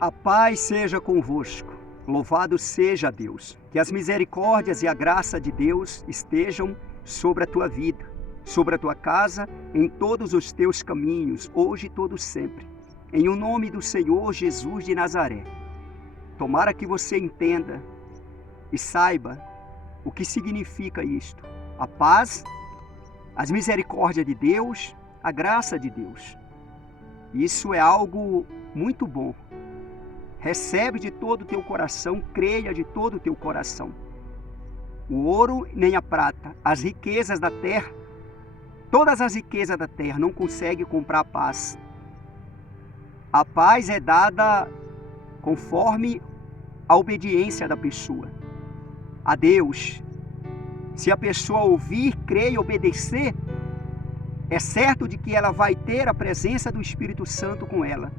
A paz seja convosco. Louvado seja Deus. Que as misericórdias e a graça de Deus estejam sobre a tua vida, sobre a tua casa, em todos os teus caminhos, hoje e todo sempre. Em o nome do Senhor Jesus de Nazaré. Tomara que você entenda e saiba o que significa isto. A paz, as misericórdias de Deus, a graça de Deus. Isso é algo muito bom. Recebe de todo o teu coração, creia de todo o teu coração. O ouro nem a prata, as riquezas da terra, todas as riquezas da terra não conseguem comprar a paz. A paz é dada conforme a obediência da pessoa a Deus. Se a pessoa ouvir, crer e obedecer, é certo de que ela vai ter a presença do Espírito Santo com ela.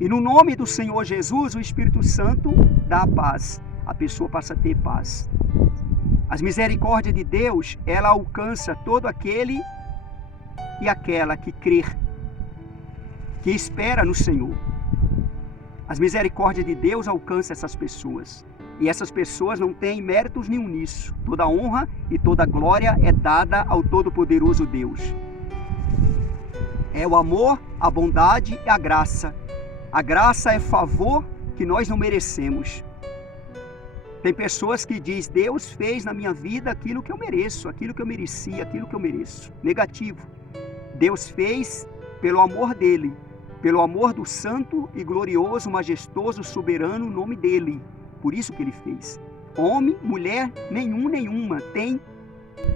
E no nome do Senhor Jesus, o Espírito Santo dá a paz. A pessoa passa a ter paz. As misericórdias de Deus, ela alcança todo aquele e aquela que crer, que espera no Senhor. As misericórdias de Deus alcançam essas pessoas. E essas pessoas não têm méritos nenhum nisso. Toda honra e toda glória é dada ao Todo-Poderoso Deus. É o amor, a bondade e a graça. A graça é favor que nós não merecemos. Tem pessoas que dizem, Deus fez na minha vida aquilo que eu mereço, aquilo que eu merecia, aquilo que eu mereço. Negativo. Deus fez pelo amor dele, pelo amor do santo e glorioso, majestoso, soberano nome dele. Por isso que ele fez. Homem, mulher, nenhuma tem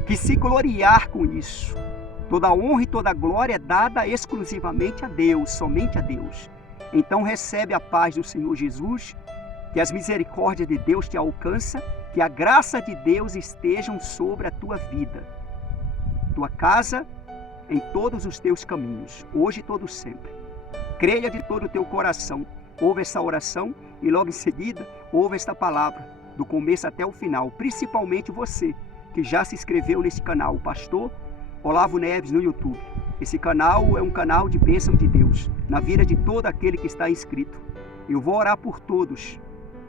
que se gloriar com isso. Toda honra e toda glória é dada exclusivamente a Deus, somente a Deus. Então recebe a paz do Senhor Jesus, que as misericórdias de Deus te alcançam, que a graça de Deus estejam sobre a tua vida, tua casa, em todos os teus caminhos, hoje e todo sempre. Creia de todo o teu coração, ouve essa oração e logo em seguida ouve esta palavra, do começo até o final, principalmente você que já se inscreveu nesse canal, o Pastor Olavo Neves no YouTube. Esse canal é um canal de bênção de Deus na vida de todo aquele que está inscrito. Eu vou orar por todos.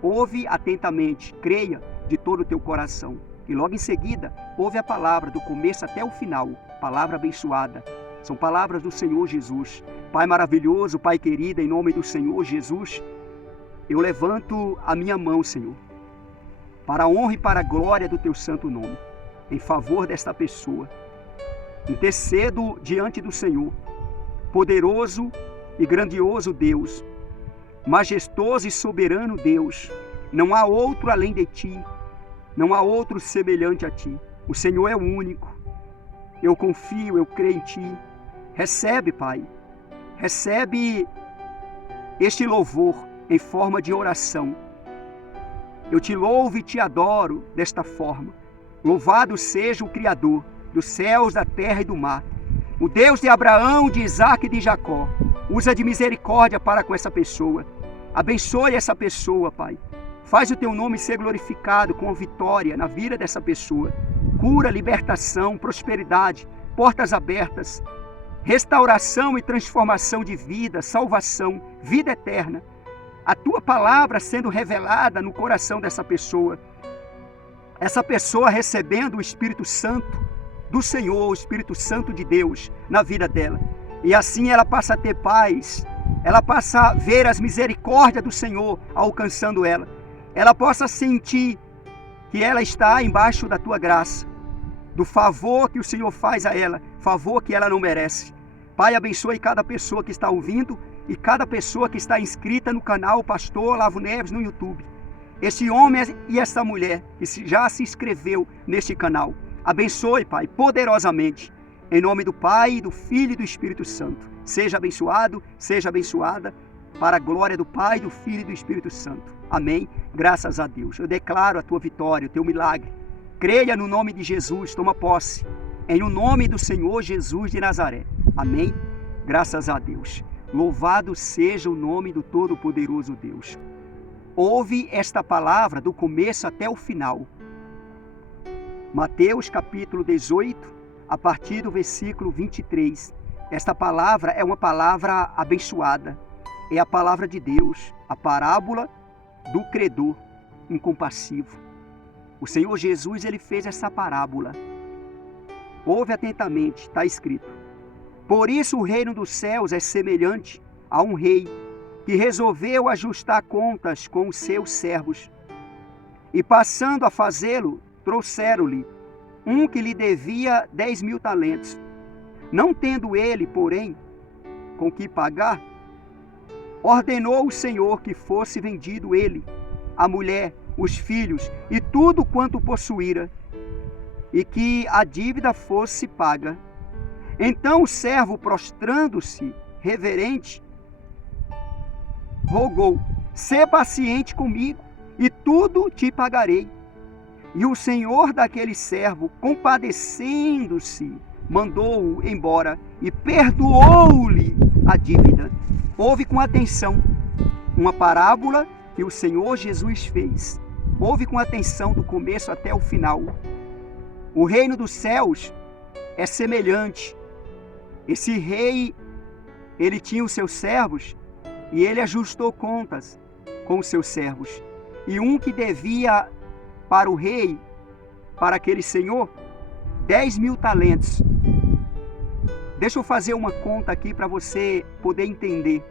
Ouve atentamente, creia de todo o teu coração. E logo em seguida, ouve a palavra do começo até o final, palavra abençoada. São palavras do Senhor Jesus. Pai maravilhoso, Pai querido, em nome do Senhor Jesus, eu levanto a minha mão, Senhor, para a honra e para a glória do teu santo nome, em favor desta pessoa. Intercedo diante do Senhor, poderoso e grandioso Deus, majestoso e soberano Deus. Não há outro além de ti, não há outro semelhante a ti. O Senhor é o único. Eu confio, eu creio em ti. Recebe, Pai, recebe este louvor em forma de oração. Eu te louvo e te adoro desta forma. Louvado seja o Criador dos céus, da terra e do mar. O Deus de Abraão, de Isaac e de Jacó. Usa de misericórdia para com essa pessoa. Abençoe essa pessoa, Pai. Faz o teu nome ser glorificado com vitória na vida dessa pessoa. Cura, libertação, prosperidade, portas abertas, restauração e transformação de vida, salvação, vida eterna. A tua palavra sendo revelada no coração dessa pessoa. Essa pessoa recebendo o Espírito Santo do Senhor, o Espírito Santo de Deus na vida dela. E assim ela passa a ter paz, ela passa a ver as misericórdias do Senhor alcançando ela. Ela possa sentir que ela está embaixo da tua graça, do favor que o Senhor faz a ela, favor que ela não merece. Pai, abençoe cada pessoa que está ouvindo e cada pessoa que está inscrita no canal Pastor Olavo Neves no YouTube. Esse homem e essa mulher que já se inscreveu neste canal. Abençoe, Pai, poderosamente, em nome do Pai, do Filho e do Espírito Santo. Seja abençoado, seja abençoada, para a glória do Pai, do Filho e do Espírito Santo. Amém? Graças a Deus. Eu declaro a tua vitória, o teu milagre. Creia no nome de Jesus, toma posse, em o nome do Senhor Jesus de Nazaré. Amém? Graças a Deus. Louvado seja o nome do Todo-Poderoso Deus. Ouve esta palavra do começo até o final. Mateus capítulo 18, a partir do versículo 23. Esta palavra é uma palavra abençoada. é a palavra de Deus, a parábola do credor incompassivo. O Senhor Jesus, ele fez essa parábola. Ouve atentamente, está escrito: por isso o reino dos céus é semelhante a um rei que resolveu ajustar contas com os seus servos. E passando a fazê-lo, trouxeram-lhe um que lhe devia 10.000 talentos. Não tendo ele, porém, com que pagar, ordenou o Senhor que fosse vendido ele, a mulher, os filhos e tudo quanto possuíra, e que a dívida fosse paga. Então o servo, prostrando-se, reverente, rogou: sê paciente comigo, e tudo te pagarei. E o senhor daquele servo, compadecendo-se, mandou-o embora e perdoou-lhe a dívida. Ouve com atenção uma parábola que o Senhor Jesus fez. Ouve com atenção do começo até o final. O reino dos céus é semelhante. Esse rei, ele tinha os seus servos e ele ajustou contas com os seus servos. E um que devia para o rei, para aquele senhor, 10.000 talentos. Deixa eu fazer uma conta aqui para você poder entender.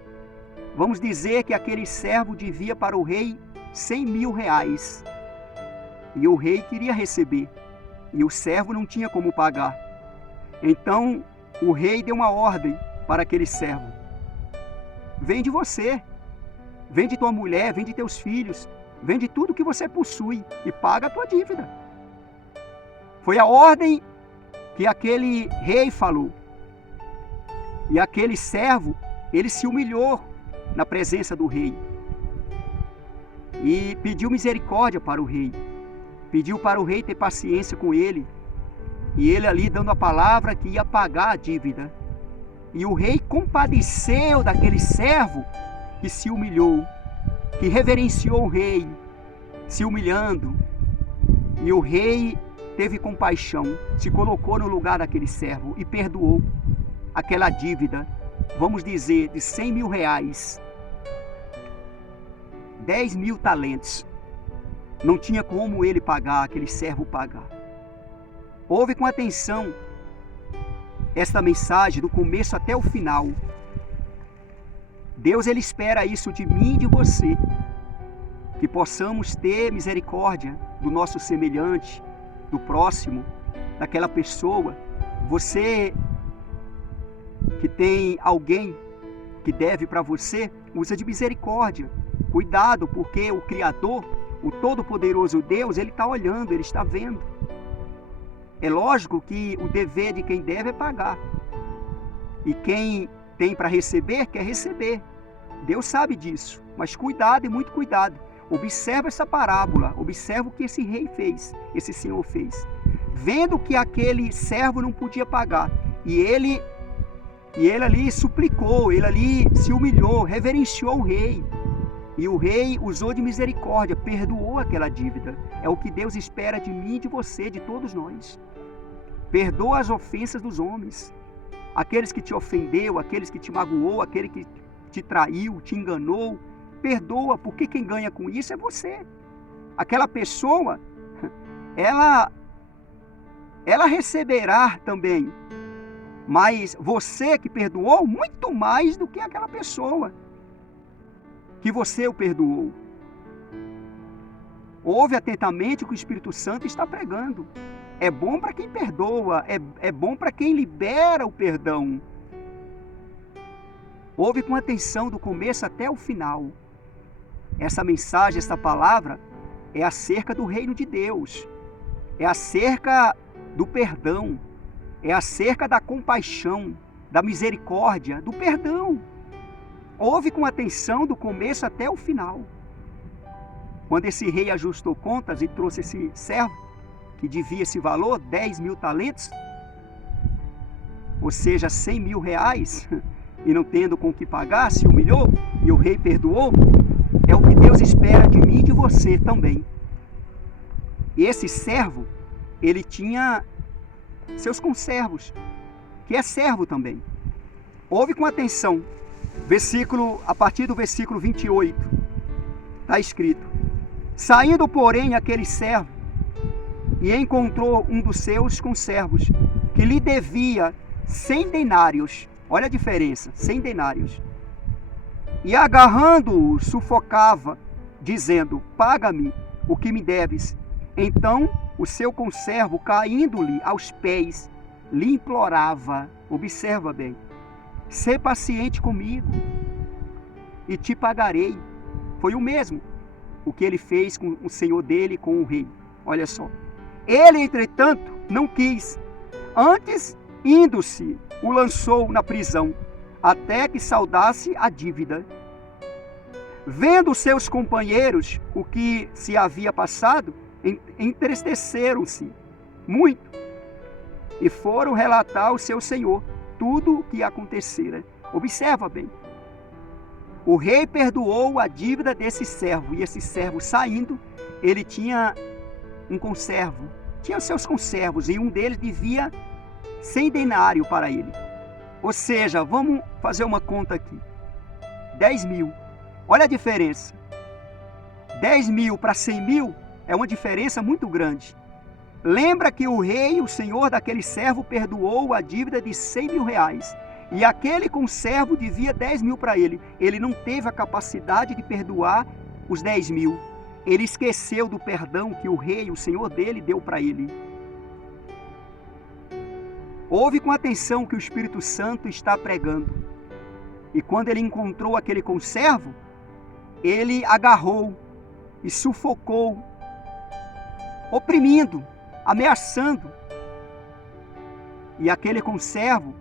Vamos dizer que aquele servo devia para o rei 100.000 reais. E o rei queria receber. E o servo não tinha como pagar. Então, o rei deu uma ordem para aquele servo: vende você, vende tua mulher, vende teus filhos, vende tudo que você possui e paga a tua dívida. Foi a ordem que aquele rei falou. E aquele servo, ele se humilhou na presença do rei. E pediu misericórdia para o rei. Pediu para o rei ter paciência com ele. E ele ali dando a palavra que ia pagar a dívida. E o rei compadeceu daquele servo que se humilhou, que reverenciou o rei, se humilhando. E o rei teve compaixão, se colocou no lugar daquele servo e perdoou aquela dívida, vamos dizer, de 100.000 reais. 10.000 talentos. Não tinha como ele pagar, aquele servo pagar. Ouve com atenção esta mensagem do começo até o final. Deus, ele espera isso de mim e de você, que possamos ter misericórdia do nosso semelhante, do próximo, daquela pessoa. Você que tem alguém que deve para você, usa de misericórdia. Cuidado, porque o Criador, o Todo-Poderoso Deus, ele está olhando, ele está vendo. É lógico que o dever de quem deve é pagar. E quem tem para receber, quer receber. Deus sabe disso. Mas cuidado e muito cuidado. Observa essa parábola. Observa o que esse rei fez, esse senhor fez. Vendo que aquele servo não podia pagar. E ele ali suplicou, ele ali se humilhou, reverenciou o rei. E o rei usou de misericórdia, perdoou aquela dívida. É o que Deus espera de mim, de você, de todos nós. Perdoa as ofensas dos homens. Aqueles que te ofendeu, aqueles que te magoou, aquele que te traiu, te enganou. Perdoa, porque quem ganha com isso é você. Aquela pessoa, ela receberá também. Mas você que perdoou, muito mais do que aquela pessoa que você o perdoou. Ouve atentamente o que o Espírito Santo está pregando. É bom para quem perdoa, é bom para quem libera o perdão. Ouve com atenção do começo até o final. Essa mensagem, essa palavra, é acerca do reino de Deus. É acerca do perdão. É acerca da compaixão, da misericórdia, do perdão. Ouve com atenção do começo até o final. Quando esse rei ajustou contas e trouxe esse servo, que devia esse valor, 10.000 talentos, ou seja, 100.000 reais, e não tendo com que pagar, se humilhou, e o rei perdoou, é o que Deus espera de mim e de você também. E esse servo, ele tinha seus conservos, que é servo também. Ouve com atenção A partir do versículo 28, está escrito: saindo, porém, aquele servo, e encontrou um dos seus conservos, que lhe devia 100 denários. Olha a diferença, 100 denários. E agarrando-o, sufocava, dizendo: paga-me o que me deves. Então o seu conservo, caindo-lhe aos pés, lhe implorava, observa bem, sê paciente comigo e te pagarei. Foi o mesmo o que ele fez com o senhor dele, com o rei. Olha só. Ele, entretanto, não quis. Antes, indo-se, o lançou na prisão, até que saldasse a dívida. Vendo seus companheiros o que se havia passado, entristeceram-se muito e foram relatar ao seu senhor tudo o que acontecera. Observa bem. O rei perdoou a dívida desse servo, e esse servo, saindo, ele tinha um conservo, tinha seus conservos, e um deles devia 100 denário para ele. Ou seja, vamos fazer uma conta aqui. 10 mil. Olha a diferença. 10 mil para 100 mil é uma diferença muito grande. Lembra que o rei, o senhor daquele servo, perdoou a dívida de 100 mil reais. E aquele conservo devia 10 mil para ele. Ele não teve a capacidade de perdoar os 10 mil. Ele esqueceu do perdão que o rei, o senhor dele, deu para ele. Ouve com atenção o que o Espírito Santo está pregando. E quando ele encontrou aquele conservo, ele agarrou e sufocou, oprimindo, ameaçando. E aquele conservo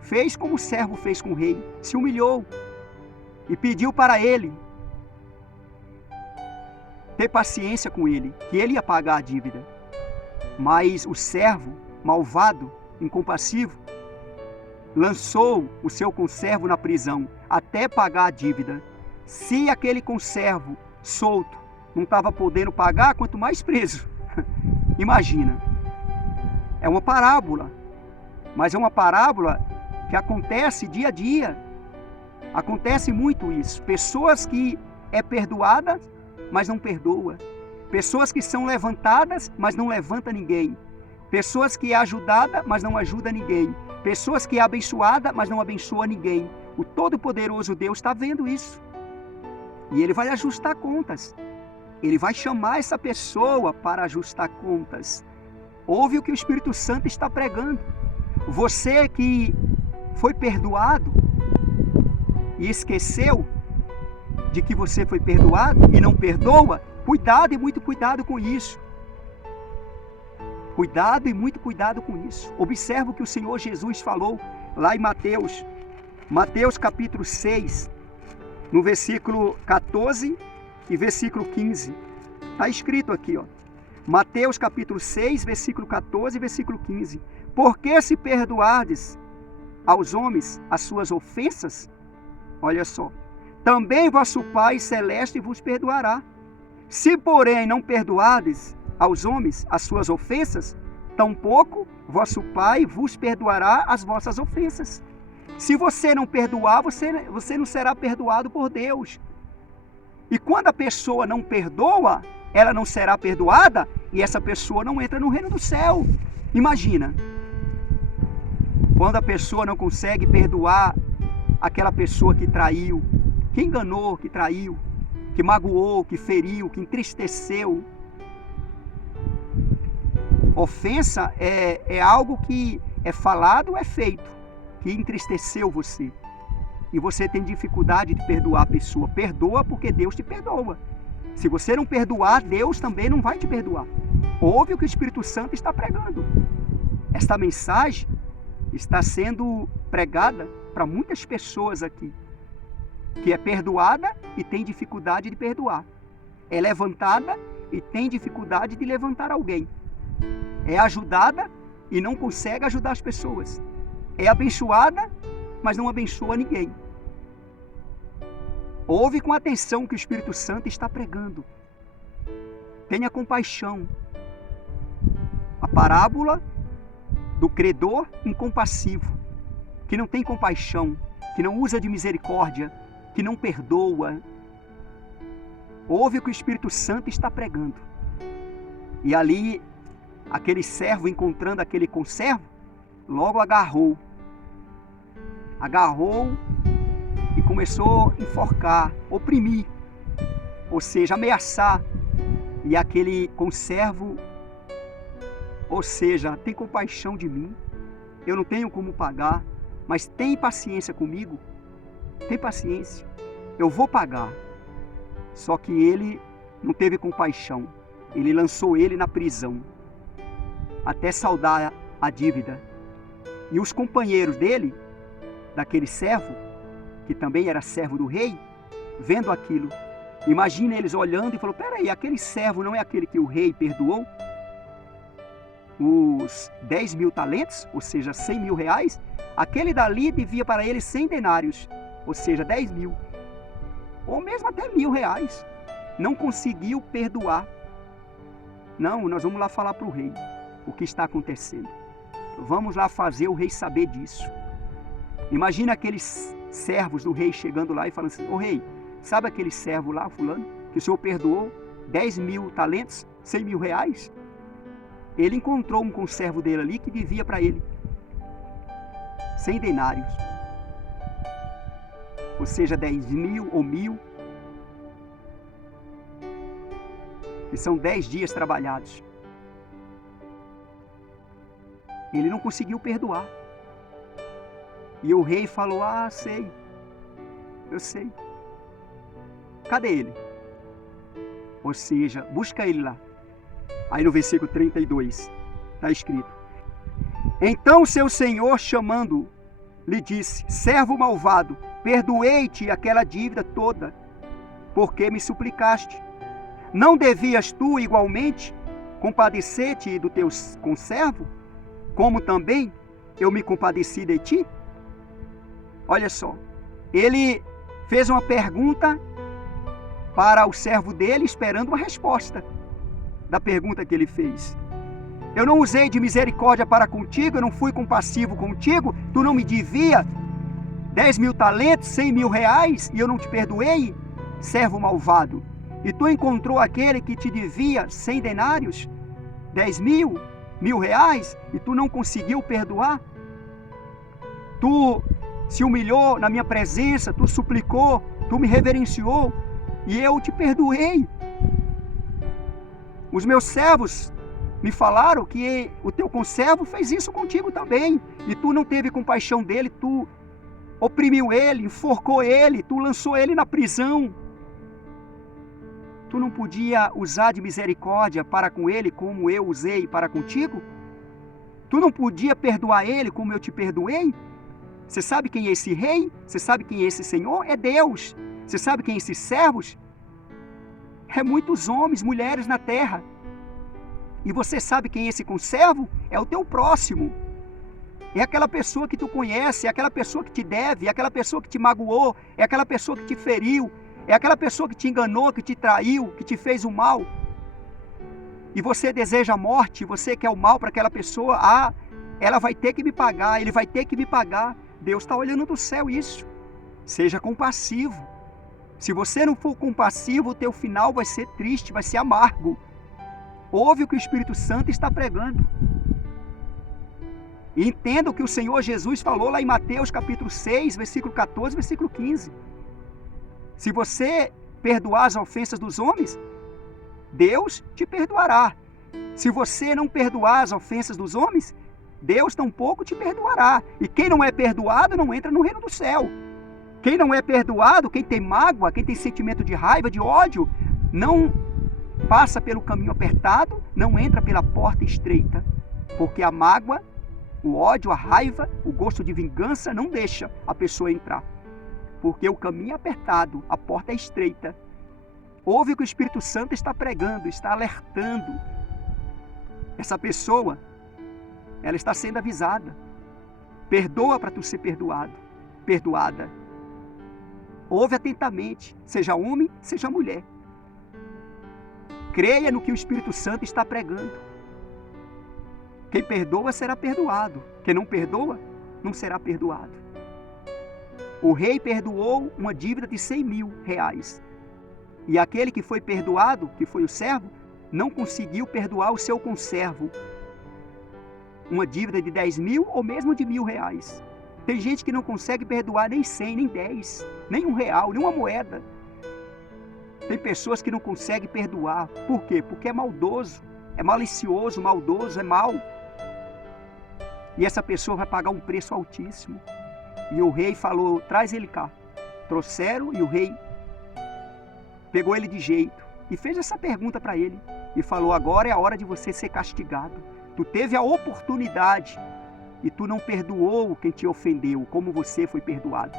fez como o servo fez com o rei, se humilhou e pediu para ele ter paciência com ele, que ele ia pagar a dívida. Mas o servo, malvado, incompassivo, lançou o seu conservo na prisão até pagar a dívida. Se aquele conservo solto não estava podendo pagar, quanto mais preso. Imagina. É uma parábola, mas é uma parábola que acontece dia a dia. Acontece muito isso. Pessoas que é perdoada, mas não perdoa. Pessoas que são levantadas, mas não levanta ninguém. Pessoas que é ajudada, mas não ajuda ninguém. Pessoas que é abençoada, mas não abençoa ninguém. O Todo-Poderoso Deus está vendo isso. E Ele vai ajustar contas. Ele vai chamar essa pessoa para ajustar contas. Ouve o que o Espírito Santo está pregando. Você que foi perdoado e esqueceu de que você foi perdoado e não perdoa, cuidado e muito cuidado com isso. Cuidado e muito cuidado com isso. Observa o que o Senhor Jesus falou lá em Mateus. Mateus capítulo 6, no versículo 14 e versículo 15. Está escrito aqui, ó. Mateus capítulo 6, versículo 14 e versículo 15. Porque se perdoardes aos homens as suas ofensas, olha só, também vosso Pai Celeste vos perdoará. Se, porém, não perdoardes aos homens as suas ofensas, tampouco vosso Pai vos perdoará as vossas ofensas. Se você não perdoar, você não será perdoado por Deus. E quando a pessoa não perdoa, ela não será perdoada e essa pessoa não entra no reino do céu. Imagina, quando a pessoa não consegue perdoar aquela pessoa que traiu, que enganou, que traiu, que magoou, que feriu, que entristeceu. Ofensa é algo que é falado, é feito, que entristeceu você. E você tem dificuldade de perdoar a pessoa. Perdoa porque Deus te perdoa. Se você não perdoar, Deus também não vai te perdoar. Ouve o que o Espírito Santo está pregando. Esta mensagem está sendo pregada para muitas pessoas aqui, que é perdoada e tem dificuldade de perdoar. É levantada e tem dificuldade de levantar alguém. É ajudada e não consegue ajudar as pessoas. É abençoada, mas não abençoa ninguém. Ouve com atenção o que o Espírito Santo está pregando. Tenha compaixão. A parábola do credor incompassivo, que não tem compaixão, que não usa de misericórdia, que não perdoa. Ouve o que o Espírito Santo está pregando. E ali, aquele servo, encontrando aquele conservo, logo agarrou e começou a enforcar, oprimir, ou seja, ameaçar. E aquele conservo, ou seja, tem compaixão de mim, eu não tenho como pagar, mas tem paciência comigo, tem paciência, eu vou pagar. Só que ele não teve compaixão, ele lançou ele na prisão, até saldar a dívida. E os companheiros dele, daquele servo, que também era servo do rei, vendo aquilo, imagina eles olhando e falou: peraí, aquele servo não é aquele que o rei perdoou? Os 10.000 talentos, ou seja, 100.000 reais, aquele dali devia para ele 100 denários, ou seja, 10.000, ou mesmo até 1.000 reais. Não conseguiu perdoar. Não, nós vamos lá falar para o rei o que está acontecendo. Vamos lá fazer o rei saber disso. Imagina aqueles servos do rei chegando lá e falando assim: ô rei, sabe aquele servo lá, fulano, que o senhor perdoou 10.000 talentos, 100.000 reais? Ele encontrou um conservo dele ali que devia para ele 100 denários. Ou seja, 10.000 ou 1.000. Que são 10 dias trabalhados. Ele não conseguiu perdoar. E o rei falou: ah, sei. Eu sei. Cadê ele? Ou seja, busca ele lá. Aí no versículo 32, está escrito: então seu senhor, chamando-o, lhe disse: servo malvado, perdoei-te aquela dívida toda, porque me suplicaste. Não devias tu igualmente compadecer-te do teu conservo, como também eu me compadeci de ti? Olha só, ele fez uma pergunta para o servo dele, esperando uma resposta da pergunta que ele fez. Eu não usei de misericórdia para contigo, eu não fui compassivo contigo, tu não me devia 10.000 talentos, 100.000 reais, e eu não te perdoei, servo malvado. E tu encontrou aquele que te devia 100 denários, 10.000, 1.000 reais, e tu não conseguiu perdoar? Tu se humilhou na minha presença, tu suplicou, tu me reverenciou, e eu te perdoei. Os meus servos me falaram que o teu conservo fez isso contigo também, e tu não teve compaixão dele, tu oprimiu ele, enforcou ele, tu lançou ele na prisão. Tu não podia usar de misericórdia para com ele como eu usei para contigo? Tu não podia perdoar ele como eu te perdoei? Você sabe quem é esse rei? Você sabe quem é esse senhor? É Deus. Você sabe quem é esses servos? É muitos homens, mulheres na terra. E você sabe quem é esse conservo? É o teu próximo. É aquela pessoa que tu conhece, é aquela pessoa que te deve, é aquela pessoa que te magoou, é aquela pessoa que te feriu, é aquela pessoa que te enganou, que te traiu, que te fez o mal. E você deseja a morte, você quer o mal para aquela pessoa. Ah, ela vai ter que me pagar, ele vai ter que me pagar. Deus está olhando do céu isso. Seja compassivo. Se você não for compassivo, o teu final vai ser triste, vai ser amargo. Ouve o que o Espírito Santo está pregando. E entenda o que o Senhor Jesus falou lá em Mateus capítulo 6, versículo 14, versículo 15. Se você perdoar as ofensas dos homens, Deus te perdoará. Se você não perdoar as ofensas dos homens, Deus tampouco te perdoará. E quem não é perdoado não entra no reino do céu. Quem não é perdoado, quem tem mágoa, quem tem sentimento de raiva, de ódio, não passa pelo caminho apertado, não entra pela porta estreita. Porque a mágoa, o ódio, a raiva, o gosto de vingança não deixa a pessoa entrar. Porque o caminho é apertado, a porta é estreita. Ouve o que o Espírito Santo está pregando, está alertando. Essa pessoa, ela está sendo avisada. Perdoa para tu ser perdoado, perdoada. Ouve atentamente, seja homem, seja mulher. Creia no que o Espírito Santo está pregando. Quem perdoa será perdoado. Quem não perdoa, não será perdoado. O rei perdoou uma dívida de 100 mil reais. E aquele que foi perdoado, que foi o servo, não conseguiu perdoar o seu conservo. Uma dívida de 10 mil ou mesmo de 1.000 reais. Tem gente que não consegue perdoar nem 100, nem 10, nem R$1, nem uma moeda. Tem pessoas que não conseguem perdoar. Por quê? Porque é maldoso, é malicioso, maldoso, é mau. E essa pessoa vai pagar um preço altíssimo. E o rei falou, traz ele cá. Trouxeram e o rei pegou ele de jeito e fez essa pergunta para ele. E falou, agora é a hora de você ser castigado. Tu teve a oportunidade e tu não perdoou quem te ofendeu, como você foi perdoado.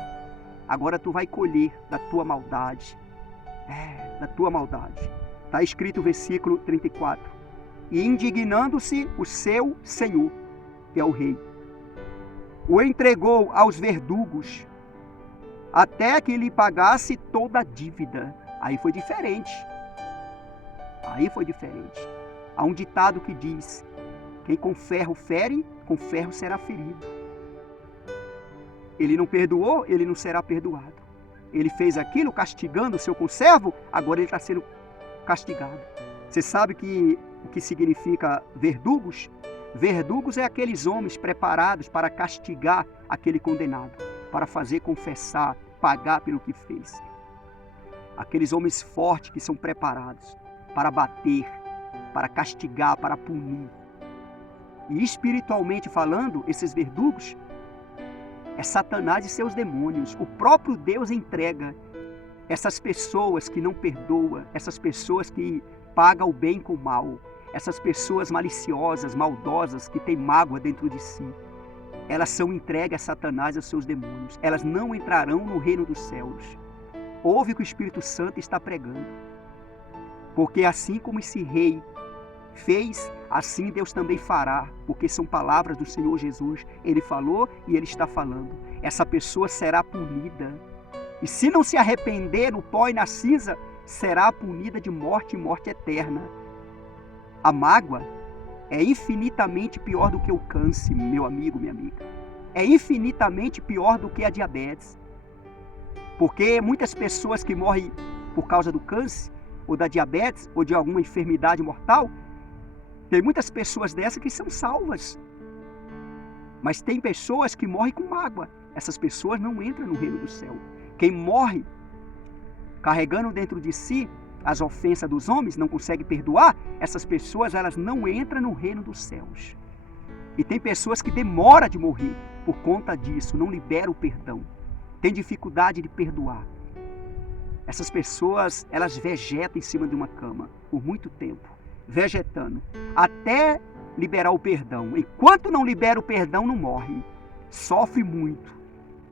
Agora tu vai colher da tua maldade. Da tua maldade. Está escrito o versículo 34. E indignando-se o seu senhor, que é o rei, o entregou aos verdugos, até que lhe pagasse toda a dívida. Aí foi diferente. Há um ditado que diz, quem com ferro fere, com ferro será ferido. Ele não perdoou, ele não será perdoado. Ele fez aquilo castigando o seu conservo, agora ele está sendo castigado. Você sabe o que significa verdugos? Verdugos é aqueles homens preparados para castigar aquele condenado, para fazer confessar, pagar pelo que fez. Aqueles homens fortes que são preparados para bater, para castigar, para punir. E espiritualmente falando, esses verdugos é Satanás e seus demônios. O próprio Deus entrega essas pessoas que não perdoam, essas pessoas que pagam o bem com o mal, essas pessoas maliciosas, maldosas, que têm mágoa dentro de si. Elas são entregues a Satanás e aos seus demônios. Elas não entrarão no reino dos céus. Ouve o que o Espírito Santo está pregando. Porque assim como esse rei fez, assim Deus também fará, porque são palavras do Senhor Jesus. Ele falou e Ele está falando. Essa pessoa será punida. E se não se arrepender no pó e na cinza, será punida de morte e morte eterna. A mágoa é infinitamente pior do que o câncer, meu amigo, minha amiga. É infinitamente pior do que a diabetes. Porque muitas pessoas que morrem por causa do câncer, ou da diabetes, ou de alguma enfermidade mortal, tem muitas pessoas dessas que são salvas. Mas tem pessoas que morrem com mágoa. Essas pessoas não entram no reino do céu. Quem morre carregando dentro de si as ofensas dos homens, não consegue perdoar, essas pessoas elas não entram no reino dos céus. E tem pessoas que demoram de morrer por conta disso, não liberam o perdão. Tem dificuldade de perdoar. Essas pessoas, elas vegetam em cima de uma cama por muito tempo, vegetando, até liberar o perdão. Enquanto não libera o perdão, não morre. Sofre muito.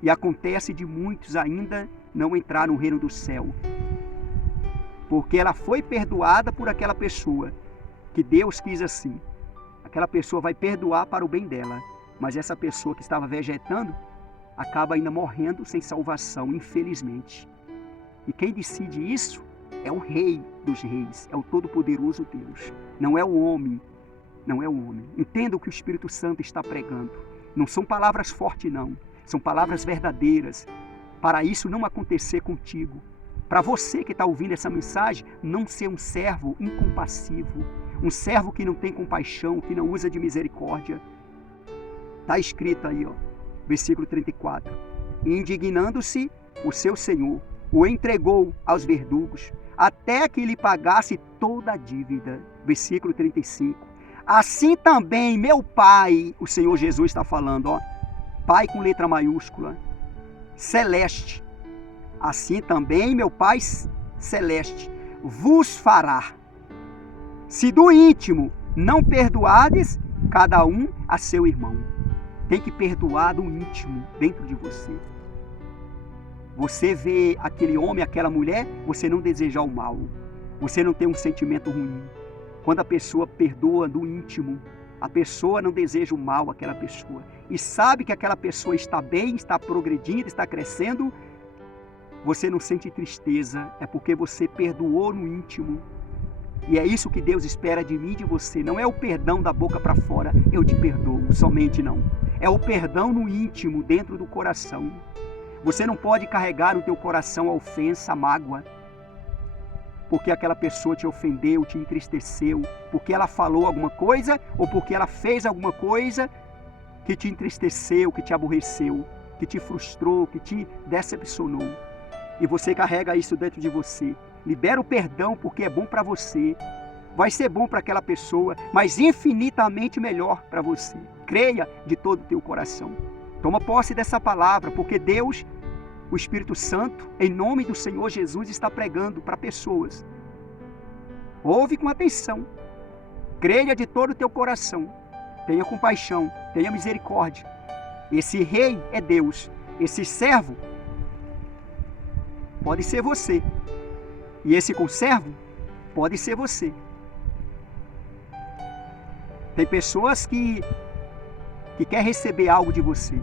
E acontece de muitos ainda não entrar no reino do céu. Porque ela foi perdoada por aquela pessoa, que Deus quis assim. Aquela pessoa vai perdoar para o bem dela. Mas essa pessoa que estava vegetando, acaba ainda morrendo sem salvação, infelizmente. E quem decide isso é o Rei dos Reis, é o Todo-Poderoso Deus. Não é o homem, não é o homem. Entenda o que o Espírito Santo está pregando. Não são palavras fortes, não. São palavras verdadeiras. Para isso não acontecer contigo. Para você que está ouvindo essa mensagem, não ser um servo incompassivo. Um servo que não tem compaixão, que não usa de misericórdia. Está escrito aí, versículo 34. Indignando-se o seu senhor, o entregou aos verdugos, até que lhe pagasse toda a dívida. Versículo 35. Assim também meu Pai, o Senhor Jesus está falando, Pai com letra maiúscula, celeste. Assim também meu Pai celeste vos fará. Se do íntimo não perdoardes, cada um a seu irmão. Tem que perdoar do íntimo, dentro de você. Você vê aquele homem, aquela mulher, você não desejar o mal. Você não tem um sentimento ruim. Quando a pessoa perdoa do íntimo, a pessoa não deseja o mal àquela pessoa. E sabe que aquela pessoa está bem, está progredindo, está crescendo, você não sente tristeza. É porque você perdoou no íntimo. E é isso que Deus espera de mim e de você. Não é o perdão da boca para fora, eu te perdoo, somente não. É o perdão no íntimo, dentro do coração. Você não pode carregar no teu coração a ofensa, a mágoa, porque aquela pessoa te ofendeu, te entristeceu, porque ela falou alguma coisa ou porque ela fez alguma coisa que te entristeceu, que te aborreceu, que te frustrou, que te decepcionou. E você carrega isso dentro de você. Libera o perdão porque é bom para você. Vai ser bom para aquela pessoa, mas infinitamente melhor para você. Creia de todo o teu coração. Toma posse dessa palavra, porque Deus, o Espírito Santo, em nome do Senhor Jesus, está pregando para pessoas. Ouve com atenção. Creia de todo o teu coração. Tenha compaixão, tenha misericórdia. Esse rei é Deus. Esse servo pode ser você. E esse conservo pode ser você. Tem pessoas que quer receber algo de você.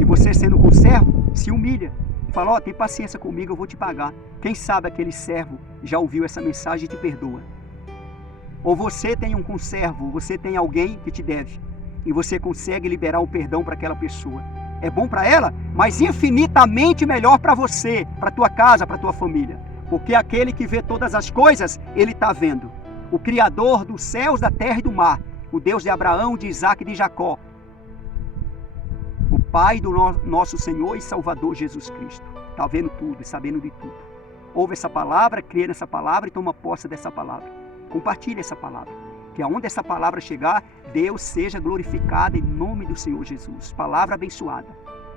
E você, sendo conservo, se humilha. Fala, tem paciência comigo, eu vou te pagar. Quem sabe aquele servo já ouviu essa mensagem e te perdoa. Ou você tem um conservo, você tem alguém que te deve. E você consegue liberar o perdão para aquela pessoa. É bom para ela, mas infinitamente melhor para você, para tua casa, para tua família. Porque aquele que vê todas as coisas, ele está vendo. O Criador dos céus, da terra e do mar. O Deus de Abraão, de Isaac e de Jacó. O Pai do nosso Senhor e Salvador Jesus Cristo. Está vendo tudo e sabendo de tudo. Ouve essa palavra, crê nessa palavra e toma posse dessa palavra. Compartilhe essa palavra. Que aonde essa palavra chegar, Deus seja glorificado em nome do Senhor Jesus. Palavra abençoada.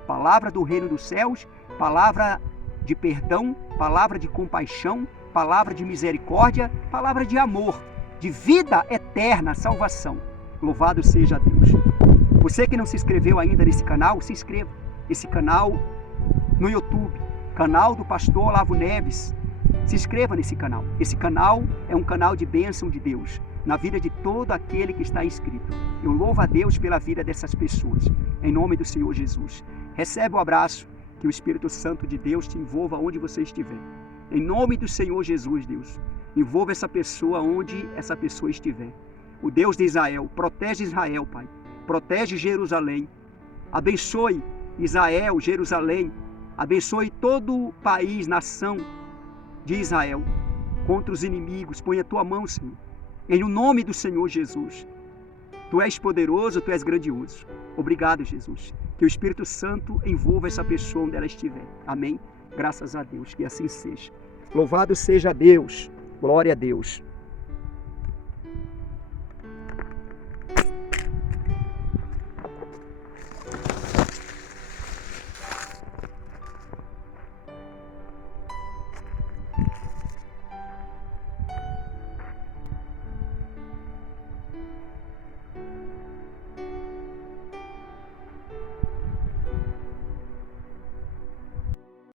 Palavra do reino dos céus. Palavra de perdão. Palavra de compaixão. Palavra de misericórdia. Palavra de amor. De vida eterna, salvação. Louvado seja Deus. Você que não se inscreveu ainda nesse canal, se inscreva. Esse canal no YouTube, canal do pastor Olavo Neves. Se inscreva nesse canal. Esse canal é um canal de bênção de Deus na vida de todo aquele que está inscrito. Eu louvo a Deus pela vida dessas pessoas. Em nome do Senhor Jesus. Recebe o abraço, que o Espírito Santo de Deus te envolva onde você estiver. Em nome do Senhor Jesus, Deus. Envolva essa pessoa onde essa pessoa estiver. O Deus de Israel, protege Israel, Pai. Protege Jerusalém. Abençoe Israel, Jerusalém. Abençoe todo o país, nação de Israel. Contra os inimigos, põe a tua mão, Senhor. Em nome do Senhor Jesus. Tu és poderoso, tu és grandioso. Obrigado, Jesus. Que o Espírito Santo envolva essa pessoa onde ela estiver. Amém? Graças a Deus, que assim seja. Louvado seja Deus. Glória a Deus.